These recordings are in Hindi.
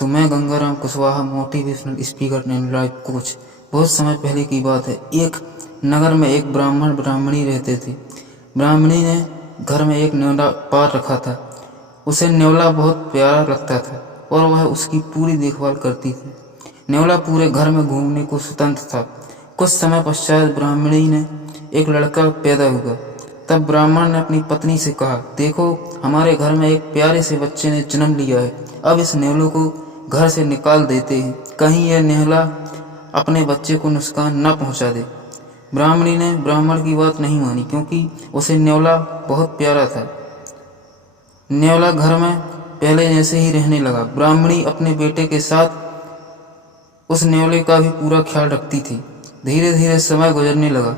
तो मैं Gangaram Kushwaha, motivational speaker and life coach. बहुत समय पहले की बात है। एक नगर में एक ब्राह्मण ब्राह्मणी रहते थे। ब्राह्मणी ने घर में एक न्योला पाल रखा था। उसे न्योला बहुत प्यारा लगता था और वह उसकी पूरी देखभाल करती थी। न्योला पूरे घर में घूमने को स्वतंत्र था। कुछ समय पश्चात ब्राह्मणी ने एक लड़का पैदा हुआ। तब ब्राह्मण ने अपनी पत्नी से कहा, देखो, हमारे घर में एक प्यारे से बच्चे ने जन्म लिया है। अब इस न्योले को घर से निकाल देते हैं, कहीं यह न्योला अपने बच्चे को नुकसान न पहुंचा दे। ब्राह्मणी ने ब्राह्मण की बात नहीं मानी, क्योंकि उसे न्योला बहुत प्यारा था। न्योला घर में पहले जैसे ही रहने लगा। ब्राह्मणी अपने बेटे के साथ उस न्योले का भी पूरा ख्याल रखती थी। धीरे धीरे समय गुजरने लगा।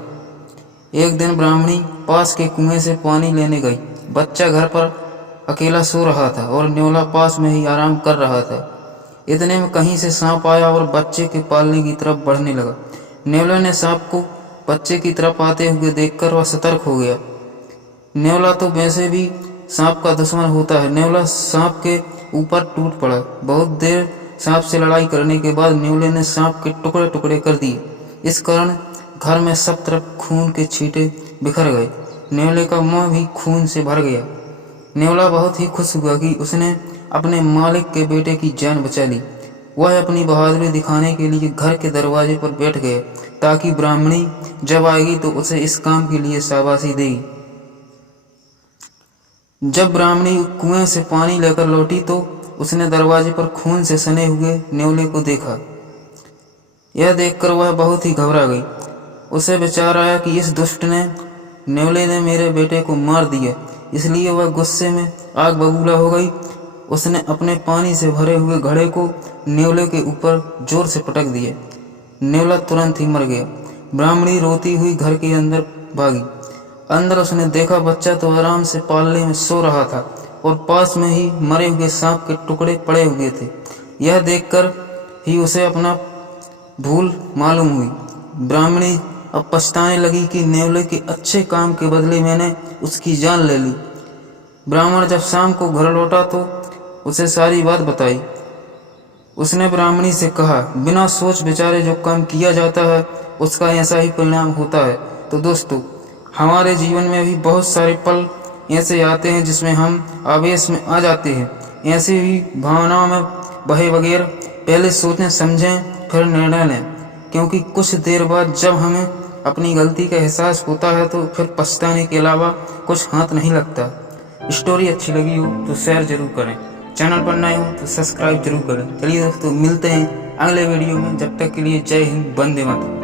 एक दिन ब्राह्मणी पास के कुएं से पानी लेने गई। बच्चा घर पर अकेला सो रहा था और न्योला पास में ही आराम कर रहा था। इतने में कहीं से सांप आया और बच्चे के पालने की तरफ बढ़ने लगा। न्योला ने सांप को बच्चे की तरफ आते हुए देखकर वह सतर्क हो गया। न्योला तो वैसे भी सांप का दुश्मन होता है। न्योला सांप के ऊपर टूट पड़ा। बहुत देर सांप से लड़ाई करने के बाद न्योले ने सांप के टुकड़े टुकड़े कर दिए। इस कारण घर में सब तरफ खून के छींटे बिखर गए। न्योले का मुंह भी खून से भर गया। न्योला बहुत ही खुश हुआ कि उसने अपने मालिक के बेटे की जान बचा ली। वह अपनी बहादुरी दिखाने के लिए घर के दरवाजे पर बैठ गया, ताकि ब्राह्मणी जब आएगी तो उसे इस काम के लिए शाबाशी देगी। जब ब्राह्मणी कुएं से पानी लेकर लौटी तो उसने दरवाजे पर खून से सने हुए न्योले को देखा। यह देखकर वह बहुत ही घबरा गई। उसे विचार आया कि इस दुष्ट न्योले ने मेरे बेटे को मार दिया, इसलिए वह गुस्से में आग बबूला हो गई। उसने अपने पानी से भरे हुए घड़े को न्योले के ऊपर जोर से पटक दिया। न्योला तुरंत ही मर गया। ब्राह्मणी रोती हुई घर के अंदर भागी। अंदर उसने देखा बच्चा तो आराम से पालने में सो रहा था और पास में ही मरे हुए सांप के टुकड़े पड़े हुए थे। यह देखकर ही उसे अपना भूल मालूम हुई। ब्राह्मणी अब पछताने लगी कि न्योले के अच्छे काम के बदले मैंने उसकी जान ले ली। ब्राह्मण जब शाम को घर लौटा तो उसे सारी बात बताई। उसने ब्राह्मणी से कहा, बिना सोच विचारे जो काम किया जाता है उसका ऐसा ही परिणाम होता है। तो दोस्तों, हमारे जीवन में भी बहुत सारे पल ऐसे आते हैं जिसमें हम आवेश में आ जाते हैं। ऐसे ही भावनाओं में बहे बगैर पहले सोचें समझें फिर निर्णय लें, क्योंकि कुछ देर बाद जब हमें अपनी गलती का एहसास होता है तो फिर पछताने के अलावा कुछ हाथ नहीं लगता। स्टोरी अच्छी लगी हो तो शेयर जरूर करें, चैनल पर नए हो तो सब्सक्राइब जरूर करें। चलिए दोस्तों, मिलते हैं अगले वीडियो में। जब तक के लिए जय हिंद, वंदे मातरम।